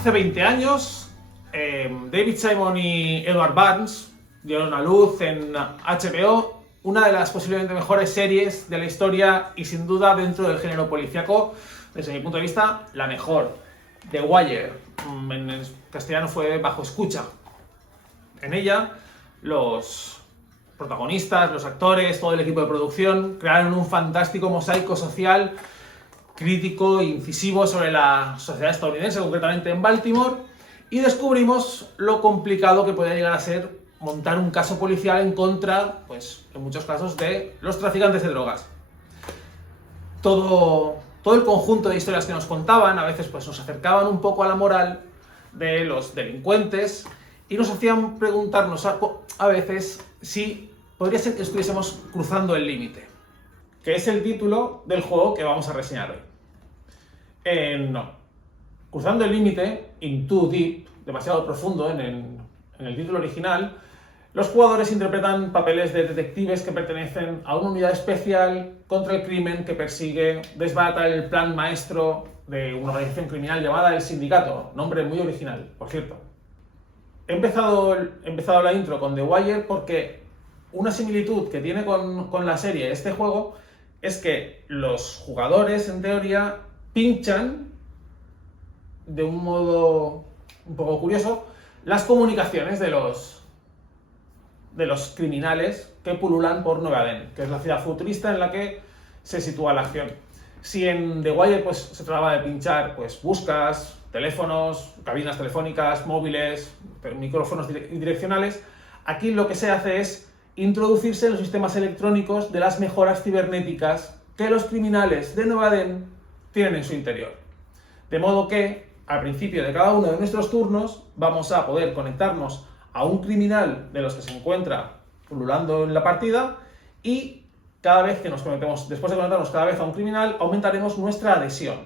Hace 20 años, David Simon y Edward Burns dieron a luz en HBO una de las posiblemente mejores series de la historia y sin duda dentro del género policíaco, desde mi punto de vista, la mejor. The Wire, en castellano fue Bajo Escucha. En ella, los protagonistas, los actores, todo el equipo de producción crearon un fantástico mosaico social crítico e incisivo sobre la sociedad estadounidense, concretamente en Baltimore, y descubrimos lo complicado que puede llegar a ser montar un caso policial en contra, pues en muchos casos, de los traficantes de drogas. Todo el conjunto de historias que nos contaban, a veces pues nos acercaban un poco a la moral de los delincuentes y nos hacían preguntarnos a veces si podría ser que estuviésemos cruzando el límite, que es el título del juego que vamos a reseñar hoy. No. Cruzando el límite, In Too Deep, demasiado profundo en el título original, los jugadores interpretan papeles de detectives que pertenecen a una unidad especial contra el crimen que persigue desbaratar el plan maestro de una organización criminal llamada El Sindicato, nombre muy original, por cierto. He empezado la intro con The Wire porque una similitud que tiene con la serie este juego es que los jugadores, en teoría, pinchan de un modo un poco curioso las comunicaciones de los criminales que pululan por Nueva Adén, que es la ciudad futurista en la que se sitúa la acción. Si en The Wire pues, se trataba de pinchar pues, buscas, teléfonos, cabinas telefónicas, móviles, micrófonos direccionales, aquí lo que se hace es introducirse en los sistemas electrónicos de las mejoras cibernéticas que los criminales de Nueva Adén tienen en su interior. De modo que, al principio de cada uno de nuestros turnos, vamos a poder conectarnos a un criminal de los que se encuentra pululando en la partida y cada vez que nos conectemos, después de conectarnos cada vez a un criminal, aumentaremos nuestra adhesión.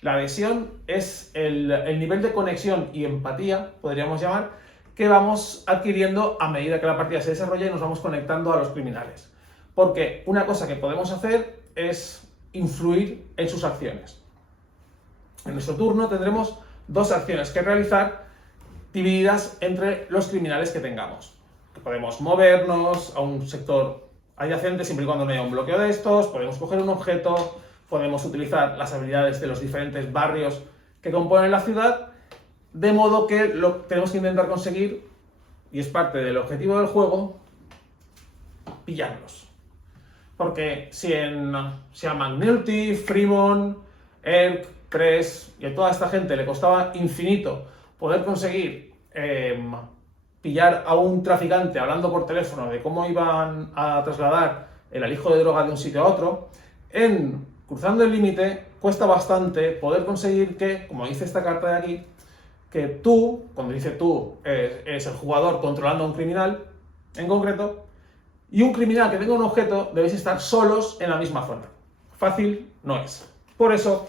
La adhesión es el nivel de conexión y empatía, podríamos llamar, que vamos adquiriendo a medida que la partida se desarrolla y nos vamos conectando a los criminales. Porque una cosa que podemos hacer es influir en sus acciones. En nuestro turno tendremos dos acciones que realizar divididas entre los criminales que tengamos. Podemos movernos a un sector adyacente siempre y cuando no haya un bloqueo de estos, podemos coger un objeto, podemos utilizar las habilidades de los diferentes barrios que componen la ciudad, de modo que lo que tenemos que intentar conseguir, y es parte del objetivo del juego, pillarlos. Porque si a McNulty, Fremont, Erk, Press y a toda esta gente le costaba infinito poder conseguir pillar a un traficante hablando por teléfono de cómo iban a trasladar el alijo de droga de un sitio a otro, en Cruzando el Límite cuesta bastante poder conseguir que, como dice esta carta de aquí, que tú, cuando dice tú, es el jugador controlando a un criminal en concreto, y un criminal que tenga un objeto, debéis estar solos en la misma zona. Fácil no es. Por eso,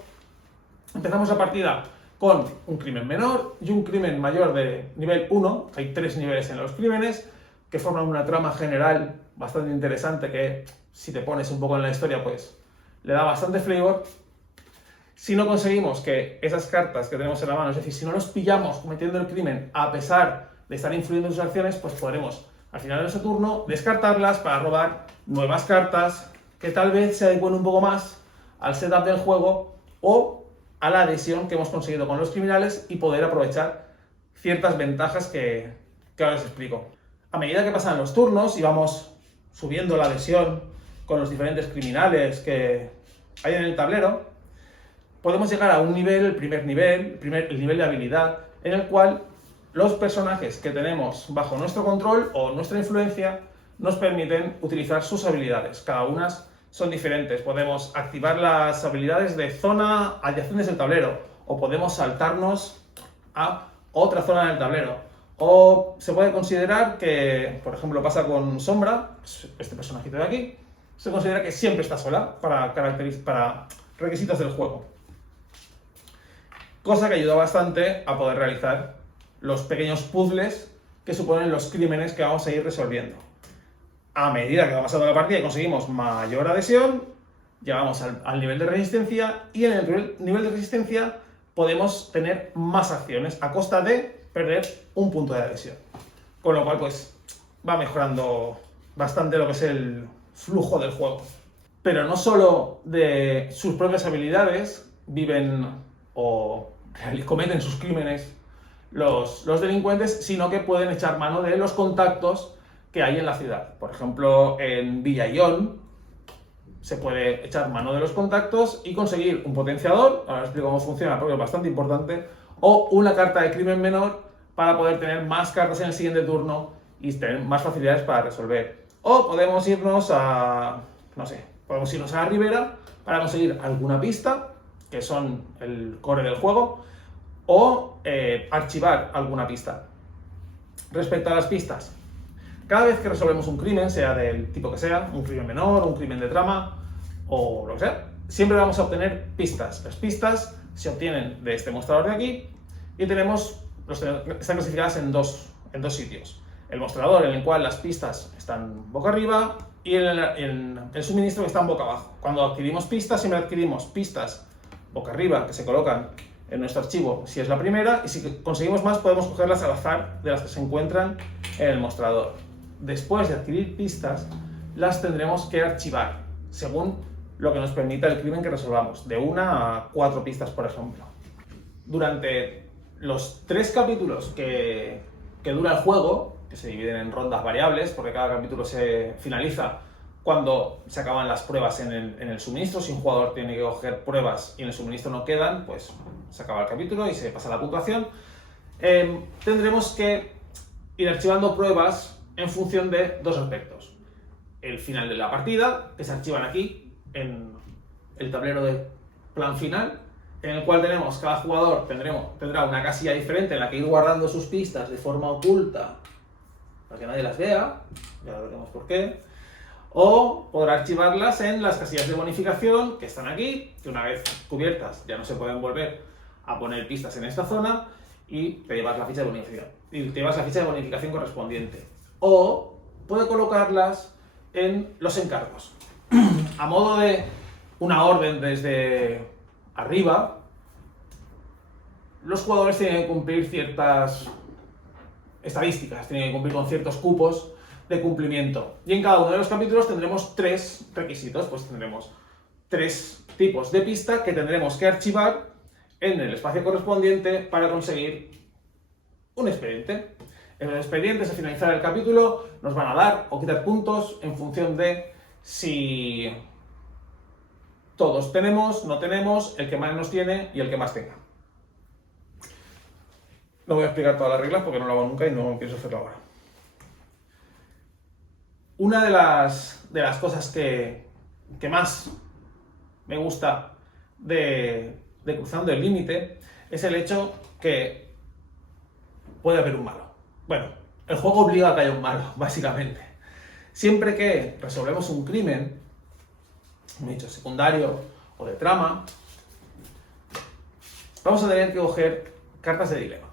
empezamos la partida con un crimen menor y un crimen mayor de nivel 1. Hay 3 niveles en los crímenes que forman una trama general bastante interesante que, si te pones un poco en la historia, pues le da bastante flavor. Si no conseguimos que esas cartas que tenemos en la mano, es decir, si no los pillamos cometiendo el crimen a pesar de estar influyendo en sus acciones, pues podremos al final de nuestro turno descartarlas para robar nuevas cartas que tal vez se adecuen un poco más al setup del juego o a la adhesión que hemos conseguido con los criminales y poder aprovechar ciertas ventajas que ahora os explico. A medida que pasan los turnos y vamos subiendo la adhesión con los diferentes criminales que hay en el tablero, podemos llegar a un nivel, el primer nivel, el nivel de habilidad, en el cual los personajes que tenemos bajo nuestro control o nuestra influencia nos permiten utilizar sus habilidades. Cada una son diferentes. Podemos activar las habilidades de zona adyacentes del tablero o podemos saltarnos a otra zona del tablero. O se puede considerar que, por ejemplo, pasa con Sombra, este personajito de aquí, se considera que siempre está sola para requisitos del juego. Cosa que ayuda bastante a poder realizar los pequeños puzzles que suponen los crímenes que vamos a ir resolviendo. A medida que va pasando la partida y conseguimos mayor adhesión, llegamos al nivel de resistencia y en el nivel de resistencia podemos tener más acciones a costa de perder un punto de adhesión. Con lo cual, pues, va mejorando bastante lo que es el flujo del juego. Pero no solo de sus propias habilidades viven o cometen sus crímenes los delincuentes, sino que pueden echar mano de los contactos que hay en la ciudad. Por ejemplo, en Villa Ion se puede echar mano de los contactos y conseguir un potenciador, ahora os explico cómo funciona porque es bastante importante, o una carta de crimen menor para poder tener más cartas en el siguiente turno y tener más facilidades para resolver. O podemos irnos a, no sé, podemos irnos a la ribera para conseguir alguna pista, que son el core del juego, o archivar alguna pista. Respecto a las pistas, cada vez que resolvemos un crimen, sea del tipo que sea, un crimen menor, un crimen de trama o lo que sea, siempre vamos a obtener pistas. Las pistas se obtienen de este mostrador de aquí y están clasificadas en dos sitios. El mostrador en el cual las pistas están boca arriba y el suministro que está boca abajo. Cuando adquirimos pistas, siempre adquirimos pistas boca arriba que se colocan en nuestro archivo si es la primera, y si conseguimos más podemos cogerlas al azar de las que se encuentran en el mostrador. Después de adquirir pistas, las tendremos que archivar según lo que nos permita el crimen que resolvamos, de 1 a 4 pistas, por ejemplo. Durante los 3 capítulos que dura el juego, que se dividen en rondas variables, porque cada capítulo se finaliza cuando se acaban las pruebas en el suministro. Si un jugador tiene que coger pruebas y en el suministro no quedan, pues se acaba el capítulo y se pasa la puntuación. Tendremos que ir archivando pruebas en función de 2 aspectos. El final de la partida, que se archivan aquí en el tablero de plan final, en el cual cada jugador tendrá una casilla diferente en la que ir guardando sus pistas de forma oculta para que nadie las vea, ya veremos por qué, o podrá archivarlas en las casillas de bonificación que están aquí, que una vez cubiertas ya no se pueden volver a poner pistas en esta zona, y te llevas la ficha de bonificación correspondiente. O puede colocarlas en los encargos. A modo de una orden desde arriba, los jugadores tienen que cumplir ciertas estadísticas, tienen que cumplir con ciertos cupos de cumplimiento. Y en cada uno de los capítulos tendremos 3 requisitos, pues tendremos 3 tipos de pista que tendremos que archivar en el espacio correspondiente para conseguir un expediente. En los expedientes, al finalizar el capítulo, nos van a dar o quitar puntos en función de si todos tenemos, no tenemos, el que más nos tiene y el que más tenga. No voy a explicar todas las reglas porque no lo hago nunca y no pienso hacerlo ahora. Una de las cosas que más me gusta de Cruzando el Límite es el hecho que puede haber un malo. Bueno, el juego obliga a que haya un malo, básicamente. Siempre que resolvemos un crimen, un hecho secundario o de trama, vamos a tener que coger cartas de dilema.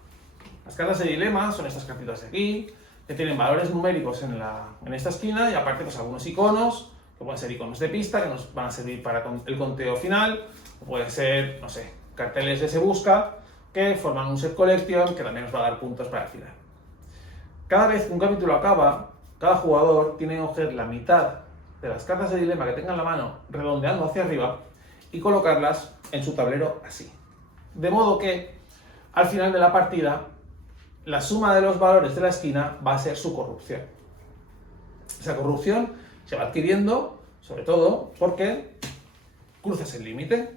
Las cartas de dilema son estas cartitas de aquí, que tienen valores numéricos en esta esquina, y aparte pues algunos iconos, que pueden ser iconos de pista, que nos van a servir para el conteo final, o pueden ser, no sé, carteles de Se Busca, que forman un set collection, que también nos va a dar puntos para el final. Cada vez que un capítulo acaba, cada jugador tiene que coger la mitad de las cartas de dilema que tenga en la mano, redondeando hacia arriba, y colocarlas en su tablero así. De modo que, al final de la partida, la suma de los valores de la esquina va a ser su corrupción. Esa corrupción se va adquiriendo, sobre todo, porque cruzas el límite.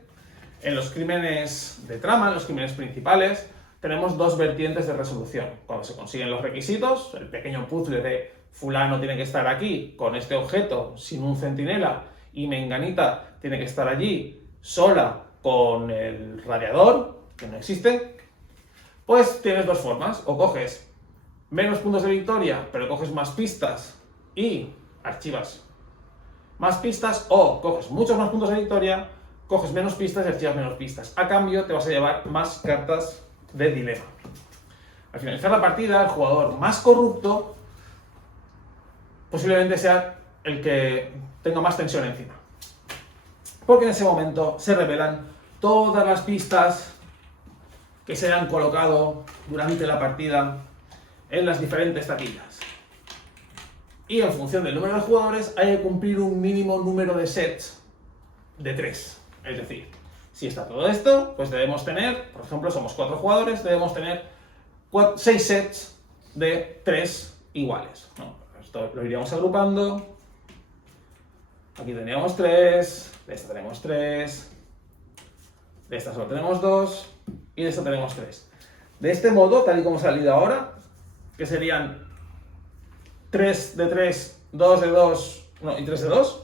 En los crímenes de trama, en los crímenes principales, tenemos 2 vertientes de resolución. Cuando se consiguen los requisitos, el pequeño puzzle de fulano tiene que estar aquí con este objeto sin un centinela y menganita tiene que estar allí sola con el radiador, que no existe, pues tienes 2 formas. O coges menos puntos de victoria, pero coges más pistas y archivas más pistas, o coges muchos más puntos de victoria, coges menos pistas y archivas menos pistas. A cambio, te vas a llevar más cartas de dilema. Al finalizar la partida, el jugador más corrupto posiblemente sea el que tenga más tensión encima. Porque en ese momento se revelan todas las pistas que se han colocado durante la partida en las diferentes taquillas. Y en función del número de jugadores hay que cumplir un mínimo número de sets de 3. Es decir, si está todo esto, pues debemos tener, por ejemplo, somos 4 jugadores, debemos tener 6 sets de 3 iguales. ¿No? Esto lo iríamos agrupando. Aquí teníamos 3, de esta tenemos 3, de esta solo tenemos 2 y de esta tenemos 3. De este modo, tal y como ha salido ahora, que serían 3 de 3, 2 de 2 y 3 de 2,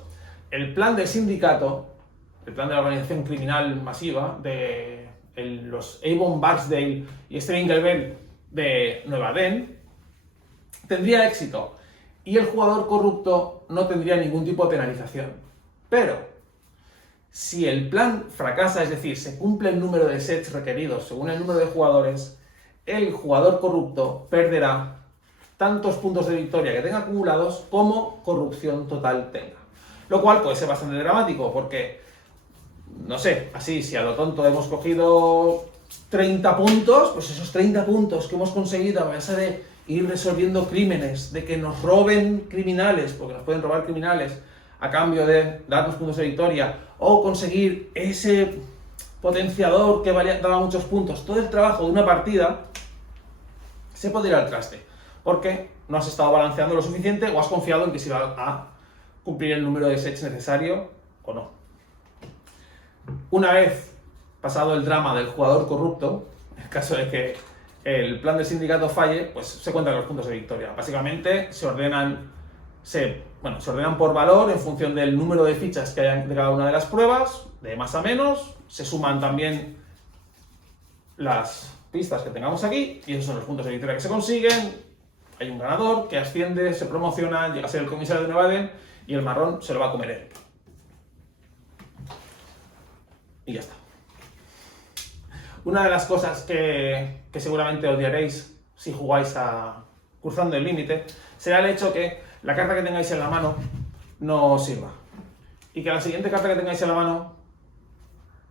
el plan del sindicato, el plan de la organización criminal masiva de los Avon Barksdale y Stringelbell de Nueva Den, tendría éxito y el jugador corrupto no tendría ningún tipo de penalización. Pero, si el plan fracasa, es decir, se cumple el número de sets requeridos según el número de jugadores, el jugador corrupto perderá tantos puntos de victoria que tenga acumulados como corrupción total tenga. Lo cual puede ser bastante dramático porque, no sé, así, si a lo tonto hemos cogido 30 puntos, pues esos 30 puntos que hemos conseguido a base de ir resolviendo crímenes, de que nos roben criminales, porque nos pueden robar criminales a cambio de darnos puntos de victoria, o conseguir ese potenciador que daba muchos puntos, todo el trabajo de una partida se puede ir al traste, porque no has estado balanceando lo suficiente o has confiado en que se iba a cumplir el número de sets necesario o no. Una vez pasado el drama del jugador corrupto, en el caso de que el plan del sindicato falle, pues se cuentan los puntos de victoria. Básicamente se ordenan por valor en función del número de fichas que hayan de cada una de las pruebas, de más a menos, se suman también las pistas que tengamos aquí, y esos son los puntos de victoria que se consiguen. Hay un ganador que asciende, se promociona, llega a ser el comisario de Nueva Den, y el marrón se lo va a comer él. Y ya está. Una de las cosas que seguramente odiaréis si jugáis a Cruzando el Límite será el hecho que la carta que tengáis en la mano no sirva. Y que la siguiente carta que tengáis en la mano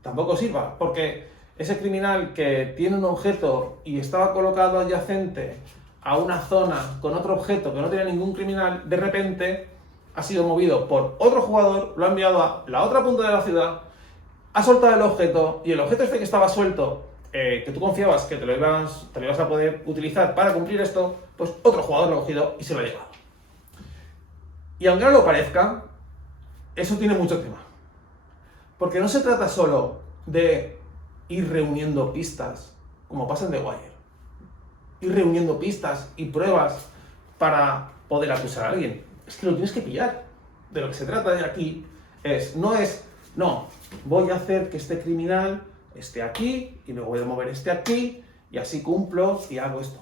tampoco sirva. Porque ese criminal que tiene un objeto y estaba colocado adyacente a una zona con otro objeto que no tiene ningún criminal, de repente ha sido movido por otro jugador, lo ha enviado a la otra punta de la ciudad, ha soltado el objeto, y el objeto este que estaba suelto, que tú confiabas que te lo ibas a poder utilizar para cumplir esto, pues otro jugador lo ha cogido y se lo ha llevado. Y aunque no lo parezca, eso tiene mucho tema. Porque no se trata solo de ir reuniendo pistas, como pasa en The Wire. Ir reuniendo pistas y pruebas para poder acusar a alguien. Es que lo tienes que pillar. De lo que se trata de aquí no, voy a hacer que este criminal esté aquí y luego voy a mover este aquí y así cumplo y hago esto.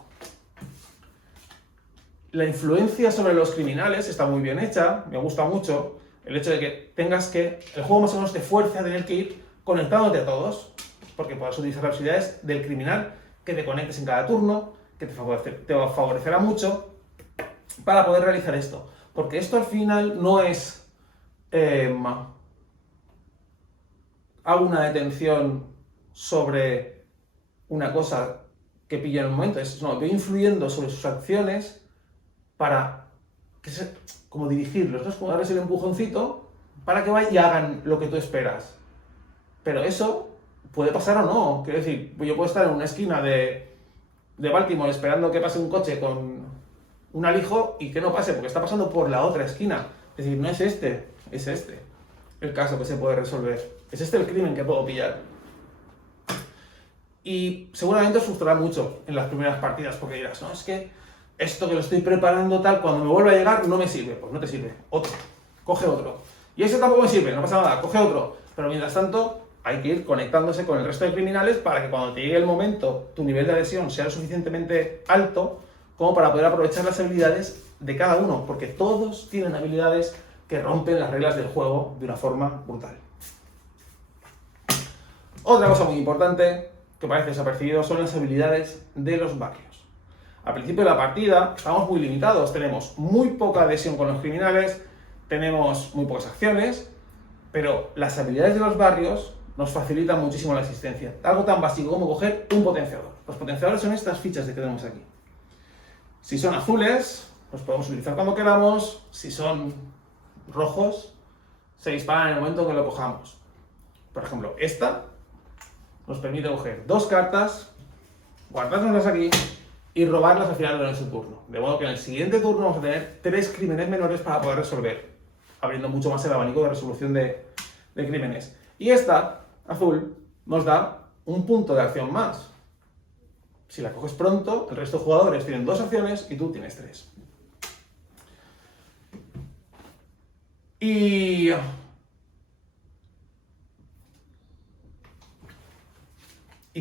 La influencia sobre los criminales está muy bien hecha, me gusta mucho el hecho de que el juego más o menos te fuerza a tener que ir conectándote a todos, porque podrás utilizar las habilidades del criminal que te conectes en cada turno, que te favorecerá mucho para poder realizar esto. Porque esto al final no es hago una detención sobre una cosa que pilla en el momento, voy influyendo sobre sus acciones para como dirigirlos, ¿no? Es como darles el empujoncito para que vayan y hagan lo que tú esperas. Pero eso puede pasar o no. Quiero decir, yo puedo estar en una esquina de Baltimore esperando que pase un coche con un alijo y que no pase porque está pasando por la otra esquina. Es decir, no es este, es este el caso que se puede resolver. Es este el crimen que puedo pillar. Y seguramente os frustrará mucho en las primeras partidas porque dirás, no, es que esto que lo estoy preparando tal, cuando me vuelva a llegar no me sirve. Pues no te sirve. Otro. Coge otro. Y ese tampoco me sirve, no pasa nada, coge otro. Pero mientras tanto, hay que ir conectándose con el resto de criminales para que cuando te llegue el momento, tu nivel de adhesión sea lo suficientemente alto como para poder aprovechar las habilidades de cada uno, porque todos tienen habilidades que rompen las reglas del juego de una forma brutal. Otra cosa muy importante que parece desapercibido son las habilidades de los barrios. Al principio de la partida estamos muy limitados, tenemos muy poca adhesión con los criminales, tenemos muy pocas acciones, pero las habilidades de los barrios nos facilita muchísimo la existencia. Algo tan básico como coger un potenciador. Los potenciadores son estas fichas que tenemos aquí. Si son azules, los podemos utilizar cuando queramos. Si son rojos, se disparan en el momento que lo cojamos. Por ejemplo, esta nos permite coger 2 cartas, guardárnoslas aquí y robarlas al final de nuestro turno. De modo que en el siguiente turno vamos a tener 3 crímenes menores para poder resolver, abriendo mucho más el abanico de resolución de crímenes. Y esta, azul, nos da un punto de acción más. Si la coges pronto, el resto de jugadores tienen 2 acciones y tú tienes 3. Y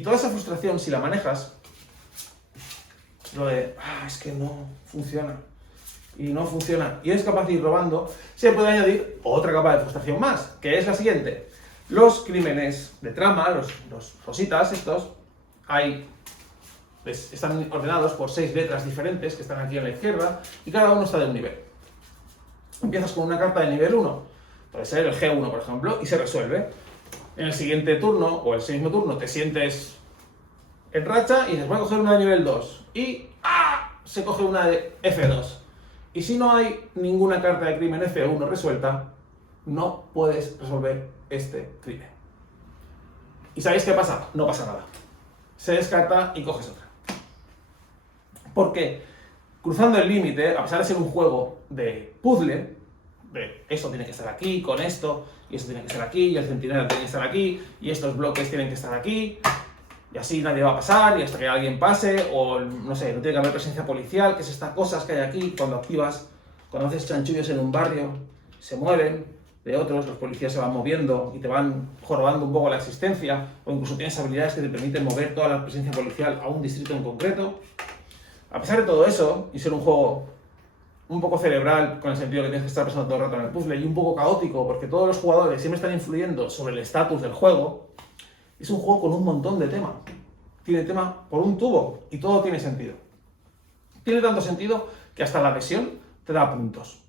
toda esa frustración, si la manejas, lo de, es que no funciona, y no funciona, y eres capaz de ir robando, se puede añadir otra capa de frustración más, que es la siguiente. Los crímenes de trama, los rositas estos, están ordenados por 6 letras diferentes que están aquí a la izquierda, y cada uno está de un nivel. Empiezas con una carta de nivel 1, puede ser el G1 por ejemplo, y se resuelve. En el siguiente turno, o el mismo turno, te sientes en racha y dices, voy a coger una de nivel 2. Y se coge una de F2. Y si no hay ninguna carta de crimen F1 resuelta, no puedes resolver este crimen. ¿Y sabéis qué pasa? No pasa nada. Se descarta y coges otra. Porque cruzando el límite, a pesar de ser un juego de puzzle, de esto tiene que estar aquí, con esto, y esto tiene que estar aquí, y el centinela tiene que estar aquí, y estos bloques tienen que estar aquí, y así nadie va a pasar, y hasta que alguien pase, o no sé, no tiene que haber presencia policial, que es estas cosas que hay aquí, cuando activas, cuando haces chanchullos en un barrio, se mueven de otros, los policías se van moviendo y te van jorobando un poco la existencia, o incluso tienes habilidades que te permiten mover toda la presencia policial a un distrito en concreto. A pesar de todo eso, y ser un juego un poco cerebral, con el sentido que tienes que estar pensando todo el rato en el puzzle, y un poco caótico, porque todos los jugadores siempre están influyendo sobre el estatus del juego, es un juego con un montón de tema. Tiene tema por un tubo, y todo tiene sentido. Tiene tanto sentido que hasta la adhesión te da puntos.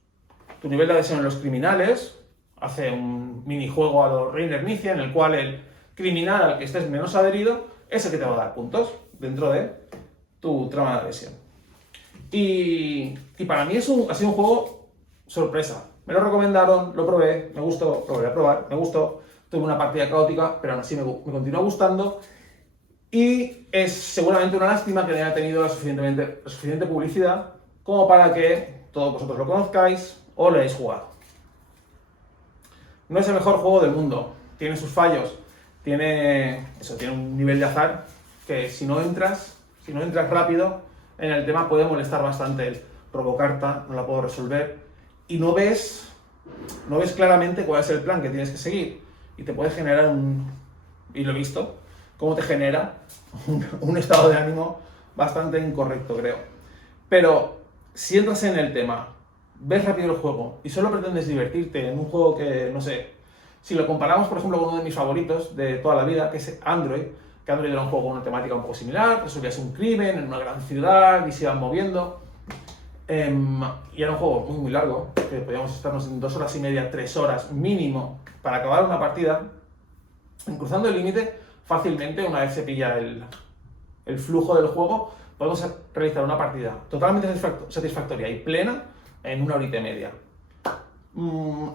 Tu nivel de adhesión en los criminales hace un minijuego a los Reiner Knizia, en el cual el criminal al que estés menos adherido es el que te va a dar puntos dentro de tu trama de adhesión. Y para mí ha sido un juego sorpresa. Me lo recomendaron, lo probé, me gustó, lo volví a probar, me gustó. Tuve una partida caótica, pero aún así me continúa gustando. Y es seguramente una lástima que no haya tenido la suficiente publicidad como para que todos vosotros lo conozcáis o lo hayáis jugado. No es el mejor juego del mundo, tiene sus fallos, tiene un nivel de azar que si no entras rápido en el tema puede molestar bastante. El robo carta, no la puedo resolver y no ves claramente cuál es el plan que tienes que seguir y te puede generar y lo he visto, cómo te genera un estado de ánimo bastante incorrecto, creo. Pero si entras en el tema, ves rápido el juego y solo pretendes divertirte en un juego que, no sé, si lo comparamos por ejemplo con uno de mis favoritos de toda la vida, que es Android, que Android era un juego con una temática un poco similar, resolvías un crimen en una gran ciudad y se iban moviendo. Y era un juego muy largo, que podíamos estarnos en 2 horas y media, 3 horas mínimo para acabar una partida. En Cruzando el Límite, fácilmente, una vez se pilla el flujo del juego, podemos realizar una partida totalmente satisfactoria y plena en 1 horita y media.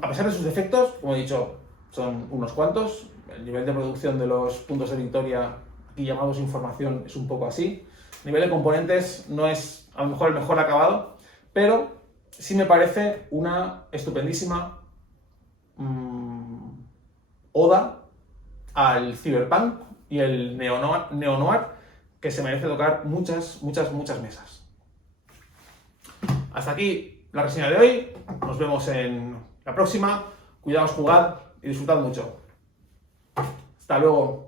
A pesar de sus defectos, como he dicho, son unos cuantos. El nivel de producción de los puntos de victoria y llamados información es un poco así. El nivel de componentes no es a lo mejor el mejor acabado, pero sí me parece una estupendísima oda al cyberpunk y el neo-noir que se merece tocar muchas mesas. Hasta aquí la reseña de hoy. Nos vemos en la próxima. Cuidaos, jugad y disfrutad mucho. Hasta luego.